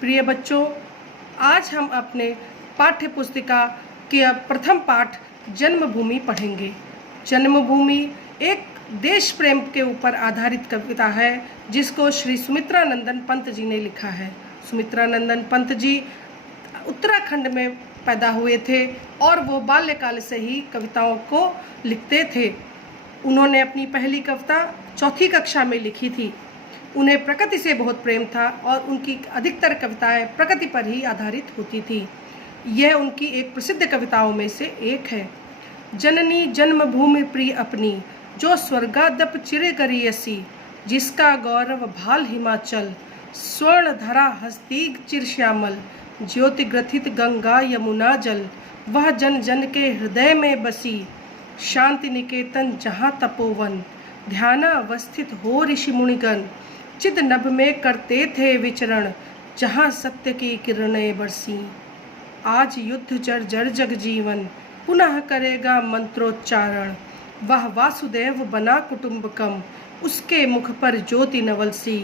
प्रिय बच्चों, आज हम अपने पाठ्य पुस्तिका के प्रथम पाठ जन्मभूमि पढ़ेंगे। जन्मभूमि एक देश प्रेम के ऊपर आधारित कविता है जिसको श्री सुमित्रानंदन पंत जी ने लिखा है। सुमित्रानंदन पंत जी उत्तराखंड में पैदा हुए थे और वो बाल्यकाल से ही कविताओं को लिखते थे। उन्होंने अपनी पहली कविता चौथी कक्षा में लिखी थी। उन्हें प्रकृति से बहुत प्रेम था और उनकी अधिकतर कविताएं प्रकृति पर ही आधारित होती थी। यह उनकी एक प्रसिद्ध कविताओं में से एक है। जननी जन्मभूमि प्रिय अपनी, जो स्वर्गादप चिरे करियसी, जिसका गौरव भाल हिमाचल, स्वर्ण धरा हस्ती चिरश्यामल, ज्योति ग्रथित गंगा यमुना जल, वह जन जन के हृदय में बसी, शांति निकेतन जहाँ तपोवन, ध्यानावस्थित हो ऋषि मुनिगण, चिद नभ में करते थे विचरण, जहाँ सत्य की किरणें बरसी। आज युद्ध जर्जर जग जीवन, पुनः करेगा मंत्रोच्चारण, वह वासुदेव बना कुटुंबकम, उसके मुख पर ज्योति नवलसी।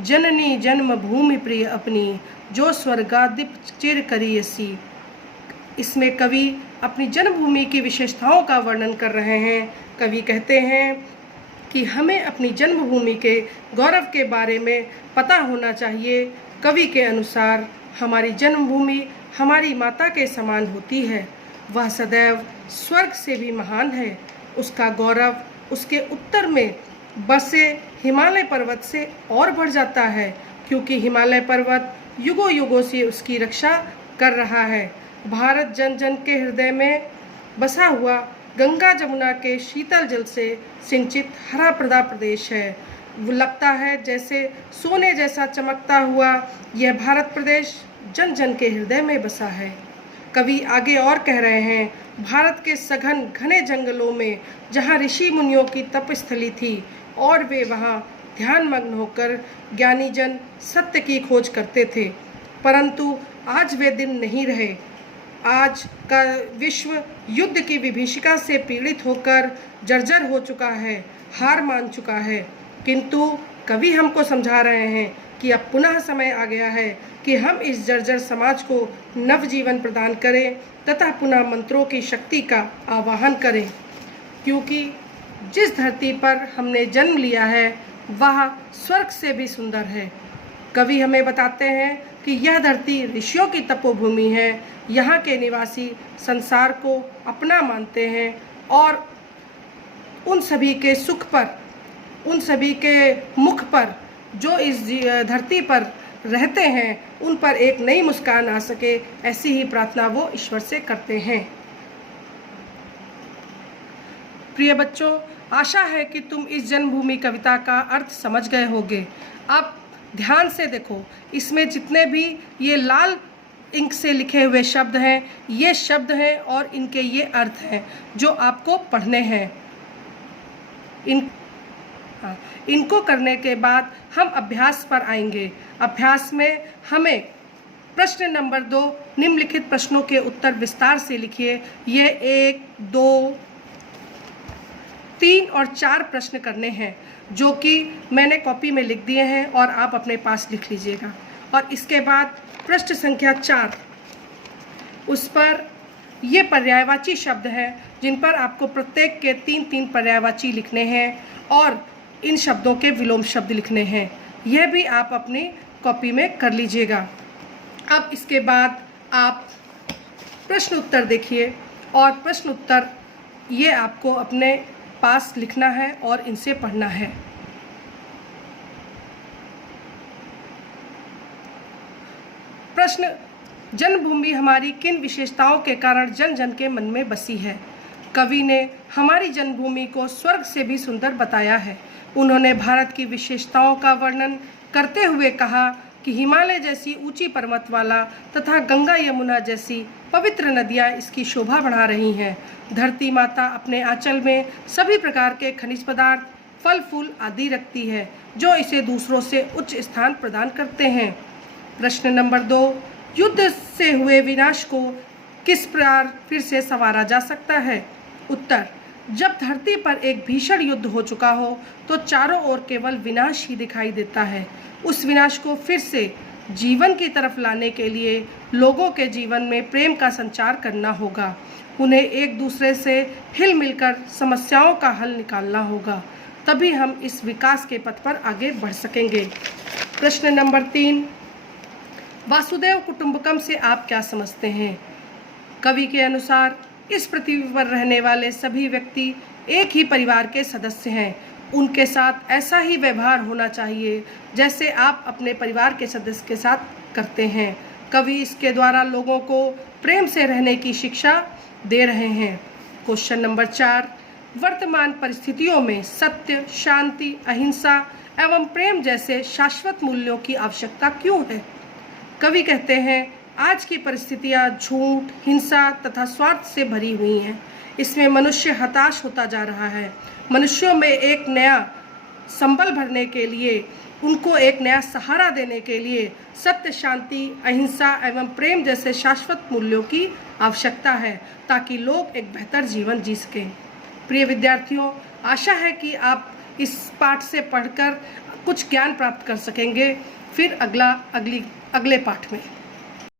जननी जन्मभूमि प्रिय अपनी, जो स्वर्गादीप चिर करियसी। इसमें कवि अपनी जन्मभूमि की विशेषताओं का वर्णन कर रहे हैं। कवि कहते हैं कि हमें अपनी जन्मभूमि के गौरव के बारे में पता होना चाहिए। कवि के अनुसार हमारी जन्मभूमि हमारी माता के समान होती है। वह सदैव स्वर्ग से भी महान है। उसका गौरव उसके उत्तर में बसे हिमालय पर्वत से और बढ़ जाता है, क्योंकि हिमालय पर्वत युगों युगों से उसकी रक्षा कर रहा है। भारत जन जन के हृदय में बसा हुआ गंगा जमुना के शीतल जल से सिंचित हरा भरा प्रदेश है। वो लगता है जैसे सोने जैसा चमकता हुआ यह भारत प्रदेश जन जन के हृदय में बसा है। कवि आगे और कह रहे हैं, भारत के सघन घने जंगलों में जहाँ ऋषि मुनियों की तपस्थली थी और वे वहाँ ध्यानमग्न होकर ज्ञानी जन सत्य की खोज करते थे, परंतु आज वे दिन नहीं रहे। आज का विश्व युद्ध की विभीषिका से पीड़ित होकर जर्जर हो चुका है, हार मान चुका है। किंतु कवि हमको समझा रहे हैं कि अब पुनः समय आ गया है कि हम इस जर्जर समाज को नवजीवन प्रदान करें तथा पुनः मंत्रों की शक्ति का आवाहन करें, क्योंकि जिस धरती पर हमने जन्म लिया है वह स्वर्ग से भी सुंदर है। कवि हमें बताते हैं कि यह धरती ऋषियों की तपोभूमि है। यहाँ के निवासी संसार को अपना मानते हैं और उन सभी के सुख पर, उन सभी के मुख पर जो इस धरती पर रहते हैं उन पर एक नई मुस्कान आ सके, ऐसी ही प्रार्थना वो ईश्वर से करते हैं। प्रिय बच्चों, आशा है कि तुम इस जन्मभूमि कविता का अर्थ समझ गए होगे। अब ध्यान से देखो, इसमें जितने भी ये लाल इंक से लिखे हुए शब्द हैं, ये शब्द हैं और इनके ये अर्थ हैं जो आपको पढ़ने हैं। इनको करने के बाद हम अभ्यास पर आएंगे। अभ्यास में हमें प्रश्न नंबर 2 निम्नलिखित प्रश्नों के उत्तर विस्तार से लिखिए। ये 1, 2, 3 और 4 प्रश्न करने हैं जो कि मैंने कॉपी में लिख दिए हैं और आप अपने पास लिख लीजिएगा। और इसके बाद प्रश्न संख्या 4, उस पर ये पर्यायवाची शब्द हैं जिन पर आपको प्रत्येक के 3-3 पर्यायवाची लिखने हैं और इन शब्दों के विलोम शब्द लिखने हैं। यह भी आप अपनी कॉपी में कर लीजिएगा। अब इसके बाद आप प्रश्न उत्तर देखिए और प्रश्न उत्तर ये आपको अपने पास लिखना है और इनसे पढ़ना है। प्रश्न, जन्मभूमि हमारी किन विशेषताओं के कारण जन जन के मन में बसी है? कवि ने हमारी जन्मभूमि को स्वर्ग से भी सुंदर बताया है। उन्होंने भारत की विशेषताओं का वर्णन करते हुए कहा कि हिमालय जैसी ऊंची पर्वतमाला तथा गंगा यमुना जैसी पवित्र नदियाँ इसकी शोभा बढ़ा रही हैं। धरती माता अपने आंचल में सभी प्रकार के खनिज पदार्थ, फल फूल आदि रखती है जो इसे दूसरों से उच्च स्थान प्रदान करते हैं। प्रश्न नंबर 2, युद्ध से हुए विनाश को किस प्रकार फिर से संवारा जा सकता है? उत्तर, जब धरती पर एक भीषण युद्ध हो चुका हो तो चारों ओर केवल विनाश ही दिखाई देता है। उस विनाश को फिर से जीवन की तरफ लाने के लिए लोगों के जीवन में प्रेम का संचार करना होगा। उन्हें एक दूसरे से हिल मिलकर समस्याओं का हल निकालना होगा, तभी हम इस विकास के पथ पर आगे बढ़ सकेंगे। प्रश्न नंबर 3, वासुदेव कुटुंबकम से आप क्या समझते हैं? कवि के अनुसार इस पृथ्वी पर रहने वाले सभी व्यक्ति एक ही परिवार के सदस्य हैं। उनके साथ ऐसा ही व्यवहार होना चाहिए जैसे आप अपने परिवार के सदस्य के साथ करते हैं। कवि इसके द्वारा लोगों को प्रेम से रहने की शिक्षा दे रहे हैं। क्वेश्चन नंबर 4, वर्तमान परिस्थितियों में सत्य, शांति, अहिंसा एवं प्रेम जैसे शाश्वत मूल्यों की आवश्यकता क्यों है? कवि कहते हैं, आज की परिस्थितियाँ झूठ, हिंसा तथा स्वार्थ से भरी हुई हैं। इसमें मनुष्य हताश होता जा रहा है। मनुष्यों में एक नया संबल भरने के लिए, उनको एक नया सहारा देने के लिए सत्य, शांति, अहिंसा एवं प्रेम जैसे शाश्वत मूल्यों की आवश्यकता है, ताकि लोग एक बेहतर जीवन जी सकें। प्रिय विद्यार्थियों, आशा है कि आप इस पाठ से पढ़कर कुछ ज्ञान प्राप्त कर सकेंगे। फिर अगले पाठ में